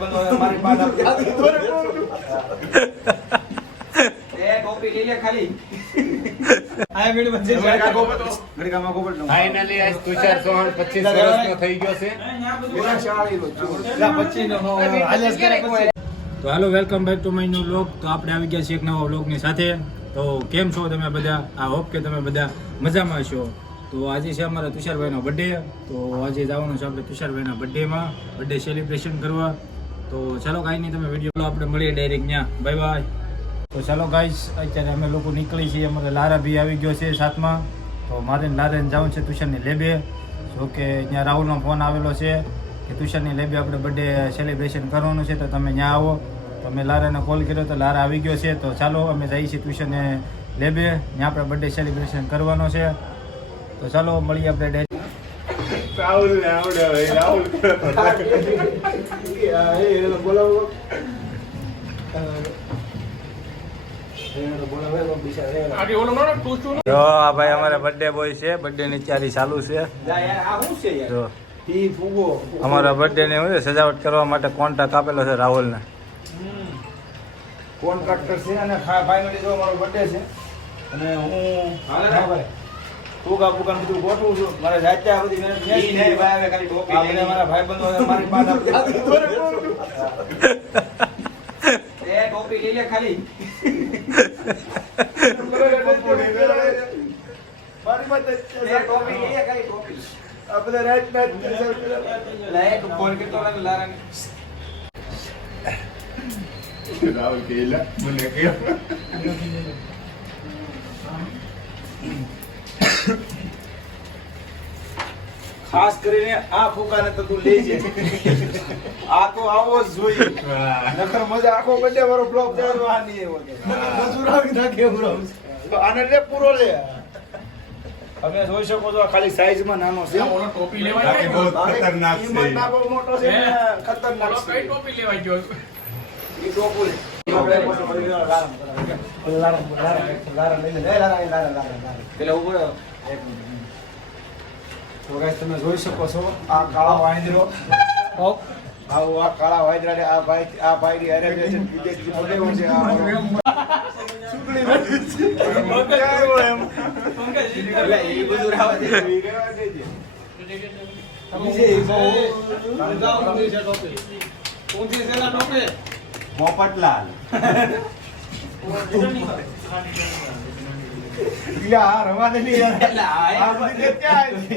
ભાઈબંધો મારી પાસે એ ટોપી લઈ લે ખાલી. ફાઇનલી આજ તુષાર ચૌહાણ પચીસ વર્ષનો થઈ ગયો છે. તો હાલો welcome back to my new vlog તો આપણે આવી ગયા છીએ એક નવા વ્લોગની સાથે. તો કેમ છો તમે બધા? આ હોપ કે તમે બધા મજામાં છો તો આજે છે અમારા તુષારભાઈનો બર્થડે તો આજે જવાનું છે આપણે તુષારભાઈના બર્થડેમાં બર્થડે સેલિબ્રેશન કરવા. તો ચાલો કાંઈ નહીં તમે વીડિયો આપણે મળીએ ડાયરેક્ટ ત્યાં બાય બાય તો ચાલો ગાઈશ અત્યારે અમે લોકો નીકળી છીએ. અમારે લારા બી આવી ગયો છે સાથમાં તો મારે લારેને જવું છે તુષારની લેબે. જો ત્યાં રાહુલનો ફોન આવેલો છે કે તુષારની લેબે આપણે બર્થડે સેલિબ્રેશન કરવાનું છે, તો તમે ત્યાં આવો. તો મેં લારાને કોલ કર્યો તો લારા આવી ગયો છે. તો ચાલો, અમે જઈએ છીએ ટ્યુશને લેબે. ત્યાં આપણે બર્થડે સેલિબ્રેશન કરવાનો છે. તો ચાલો, મળીએ આપણે ડાયરેક્ટ રાહુલ ને આવડે ભાઈ રાહુલ એને બોલાવો. જો આ ભાઈ અમારા બર્થડે બોય છે. બર્થડે ની તૈયારી ચાલુ છે. જા યાર આ શું છે યાર? જો. ઈ ફૂગો. અમારા બર્થડે ને સજાવટ કરવા માટે કોન્ટ્રાક્ટ આપેલો છે રાહુલને. કોન્ટ્રાક્ટર છે અને ફાઇનલી જો મારો બર્થડે છે અને હું ને? ફુગા ફુગા બધું ગોઠવું છું. મારે જાતે આ બધી મહેનત ઈ નહીં ભાઈ હવે ખાલી ટોપી આ લઈ બધા. મારા મારી પાસે એ ટોપી લઈ લે ખાલી. મારી પાસે ટોપી લઈ લે ખાલી ટોપી આ બધા રાત રાત સર. પેલા- લા એક ફોન કરતો લાગે લારાને. રાહુલ કે મને કે. ખાસ કરીને આ ફૂકાને તો તું લેજે આ તો આવો જ જોઈએ નકર મજા આખો બર્થડે વાળો બ્લોક જાય આ નહીં એવો કે. મજૂરાવી નાખે એવો તો આને લે પૂરો લે તમે જોઈ શકો છો આ ખાલી સાઈઝમાં નાનો છે બાકી બહુ ખતરનાક છે કિંમતમાં બહુ મોટો છે ખતરનાક છે ઈ ટોપી લેવાય આપણે મોટો કરી લારા લારા, લારા, લારા, લારા લઈ લે. લારા લારા, એ લારા, લારા, લારા. પેલા ઊભો રહ્યો. એક મિનિટ. તો તમે જોઈ શકો છો આ કાળા વાંદરો. આવો આ કાળા વાંદરાને આ ભાઈ આ ભાઈની હારે બે છે વિદેશથી બોલાવ્યો છે. આ વાંદરો પોપટલાલ રવા દે આ બધી તે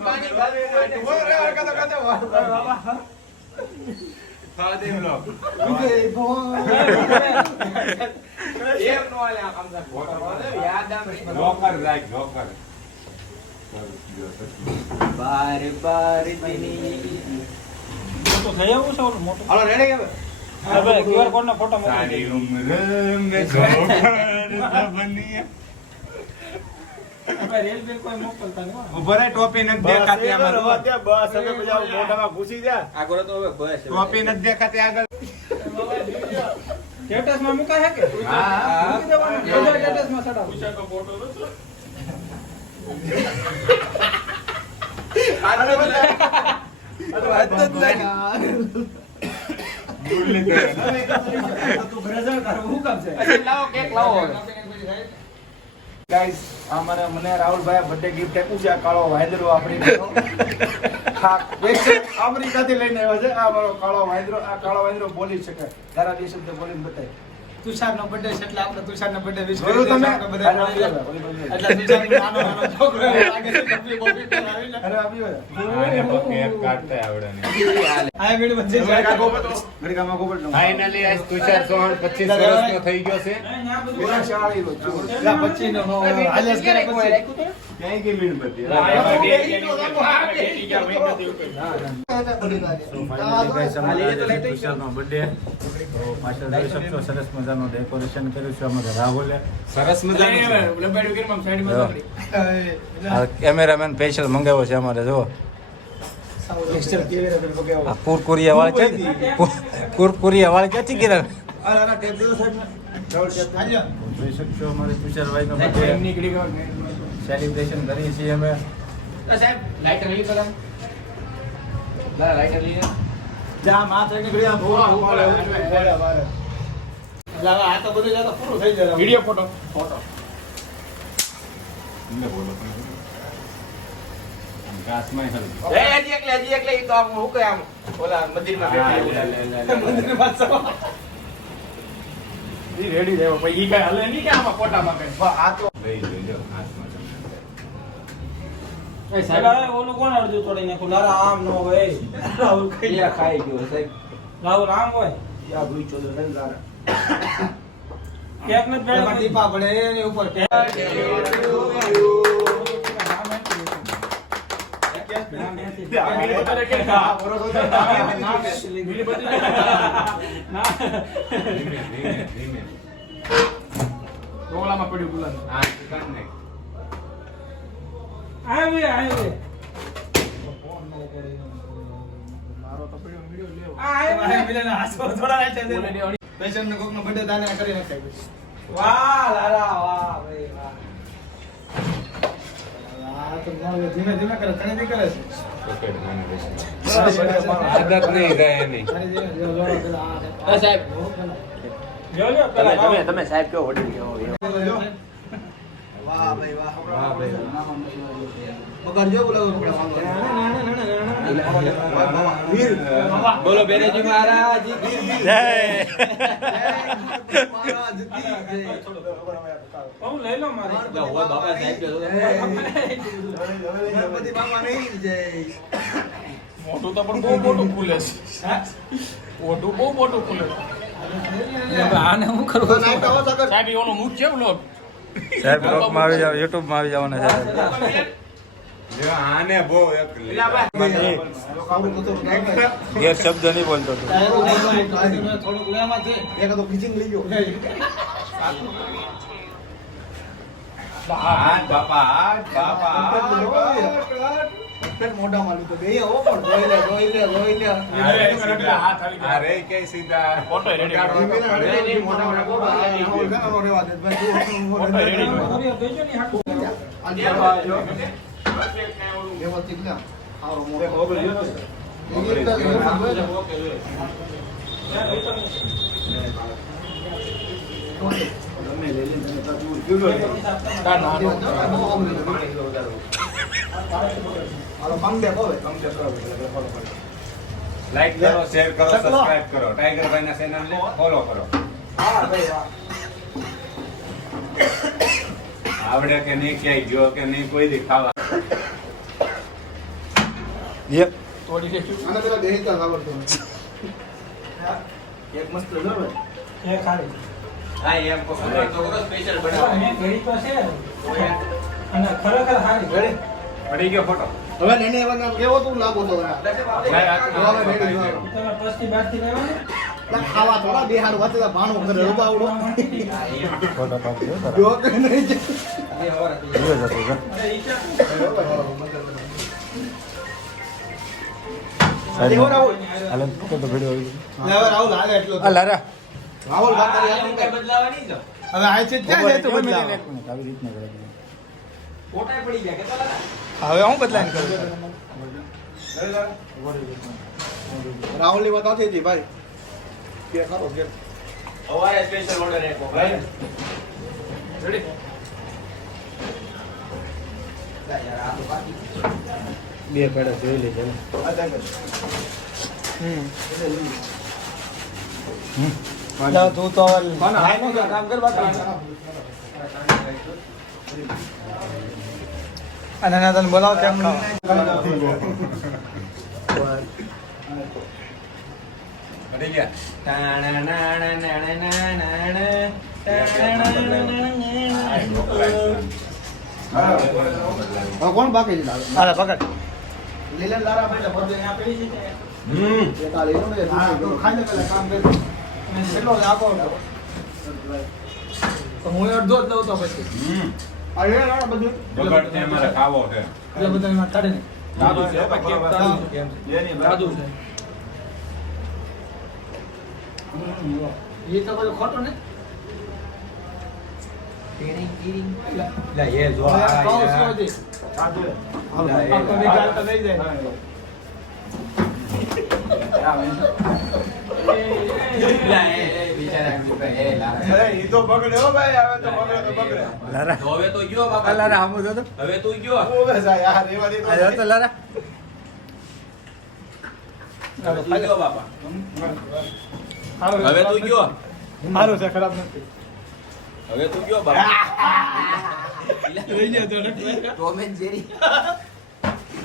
આ પૂરા ધજાગરા થઈ આવો છે, નો હાલે કામ તો. યાદ આમ રહી. જોકર રાખ ઊભો રહે ટોપી નથી દેખાતી આમાં. રવા દે, બસ હવે પછી મોઢામાં ઘૂસી જા આગળ તો હવે બસ ટોપી નથી દેખાતી આગળ. કામ લાવો કેક લાવો હવે. અમારે મને રાહુલ રાહુલભાઈ બર્થડે ગિફ્ટ આપ્યું છે, આ કાળો વાયદરો આપણી આફ્રિકાથી લઈને આવ્યો છે, આ મારો કાળો વાયદરો આ કાળો વાયદરો બોલી શકે તારા બે શબ્દ બોલીને બતાય તુષારનો બર્થડે છે એટલે આપણે તુષારનો બર્થડે વિશ કરી દઈએ આપણે બધા એટલે તુષારનો નાનો નાનો છોકરો લાગે છે, કપી બોપી. અરે આવી ગયા. આને પણ કેક કાઢતા આવડે નહીં. આ વીડિયો બનશે. ઘડીકામાં ગોબટ નો. ફાઇનલી આજ તુષાર ચૌહાણ પચીસ વર્ષનો થઈ ગયો છે. પેલા શાળી લો. પેલા પછીનો નો આલેસ કરે પછી. ક્યાંય ગઈ મીણબત્તી તુષારનો birthday. તો પાછળ જોઈ શકશો સરસ મજાનું ડેકોરેશન કર્યું છે અમારે રાહુલે સરસ મજાનું કેમેરામેન સ્પેશિયલ મંગાવ્યો છે અમારે જો કુરકુરિયા વાળ છે કુરકુરિયા વાળ ક્યાંથી ગિરા જોઈ શકશો અમારે તુષારભાઈનો birthday. સેલિબ્રેશન કરીએ છીએ અમે જા માથે નીકળી આ ભોળા ઉપાડે ઉપાડે મારે લાવા આ તો બધું જા તો પૂરું થઈ જાય. Video photo. ફોટો. તમને બોલો કાસમાં હલ એ હજી એકલે હજી એકલે ઈ તો આમ હું કે આમ ઓલા આ કોણ અડધું તોડી લારા આમ નો હોય. રાહુલ ખાઈ ગયો સાહેબ. રાહુલ આમ હોય? યા ભૂઈ ચોદો થઈ લારા. કેક ને એમાં ટીપા એની ઉપર ધીમે ઓલામાં પડ્યું બુલંદ આ ને આવે આવે પેશન્ટ ને કોક નો બર્થડે દાને કરી નાખાય વાહ લારા વાહ ભાઈ વાહ. ધીમે ધીમે કરે તને બી કરે છે. આદત નહીં એની. સાહેબ. તમે તમે તમે સાહેબ કેવો વડીલ કેવો વાહ ભાઈ વાહ. વાહ ભાઈ બોલો બોલો બેરેજી મહારાજ જય મહારાજ કી જય હું લઈ લો મારી બાપા સાહેબ ગણપતિ બાપા નહીં જય. મોટું તો પણ બહુ મોટું ખુલે છે મોટું બહુ મોટું ખુલે આને હું કરું સાહેબ ઈ ઓલો મુખ છે વ્લોગ સાહેબ બ્લોગમાં આવી જાવ યુટ્યુબમાં આવી જવાના છે. જો આને બહુ એક ગેર શબ્દ નહીં બોલતો તું હો ભાઈ ની વ્યવસ્થિત લે આવો મોઢો લાઈક કરો શેર કરો. સબસ્ક્રાઇબ કરો ટાઈગરભાઈ ના ચેનલ ને ફોલો કરો. આવડે કે નહીં ક્યાંય ગયો કે નહીં કોઈ દેખાવા. યે. તોડી નાખ્યું આને પેલા દેહી ચાલ એક મસ્ત જો ભાઈ છે ખાલી. હા એમ સ્પેશિયલ મેં ઘડી તો છે. અને ખરેખર હારી. રેડી પડી ગયો ફોટો. હવે લેને એવા નામ કેવો તું લાગો તો હવે તમે પસ્તી બારથી લેવાની ના? ખાવા થોડા બે હારું વાતે ભાણું કરે રૂપાવડો ફોટો પાડજો જો કે નહીં જે. જતો જા. અરે રાહુલ તો આવી હવે રાહુલ હાલે એટલો ગયો. રાહુલ વાત કરી કઈ બદલાવાની જ હવે આ છે ક્યાં જાય તો બદલાવ? આવી રીતના કરે. છે. પડી ગયા કેટલા હવે હું બદલાઈને કરું? રાહુલની વાત આવતી હતી ભાઈ. કે ખરો કે હવારે સ્પેશિયલ ઓર્ડર એક ભાઈ. રેડી બે પેડા જોઈ લેજે. લા તું તો કામ કર બાકી. અને ના તને બોલાવ હવે કોણ બાકી છે પકડ લીલા લારા પેલા બધું અહીંયા પેલી છે. હમ એ કાલે નો મે ખાઈ લે પેલા છેલ્લો જ આખો તો હું અડધો જ લઉં તો પછી હમ અરે બધું. બગડ છે અમારે ખાવો છે એટલે બધા એમાં કાઢે ને દાદુ છે ભાઈ, કેમ દાદુ છે, કેમ છે? એની દાદુ છે હમ, એ તો બધું ખોટું ને? એ જો હવે. તો. લારા. ગયો બાપા. લારા તો હવે તું ગયો હવે તું સારું છે ખરાબ નથી હવે તું ગયો બાપા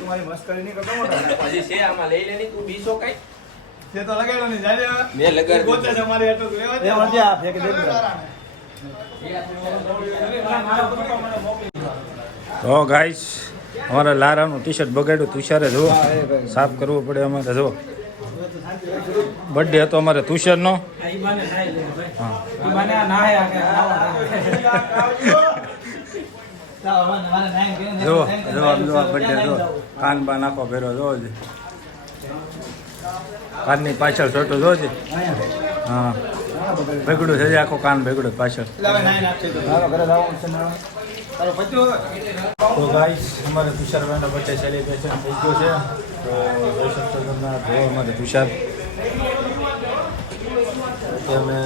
મારી મસ્કરી નહીં કરતો મોટા. હજી છે આમાં લઈ લેની તું બીસો કઈ? તે તો લગાડ્યો નહીં જાય હવે. મેં ગોતે છે મારી હાટુ લેવા દે. એ આ ફેંકી દે દીધા. મારા પપ્પા મને મોકલી તો ગાઈસ અમારા લારાનું ટી શર્ટ બગાડ્યું તુષારે જો. સાફ કરવું પડે અમારે જો. બર્થડે હતો અમારે તુષારનો. જો જો જો બર્થડે જો કાન બાન આખો ભેરો જો. છે કાનની પાછળ છોટું જો. હા. ભેગડું છે આખો કાન ભેગડું પાછળ? તો ગાઈસ અમારે તુષારભાઈનો બર્થડે સેલિબ્રેશન થઈ ગયો છે. તો જોઈ શકશો અમારે તુષાર. પછી અમે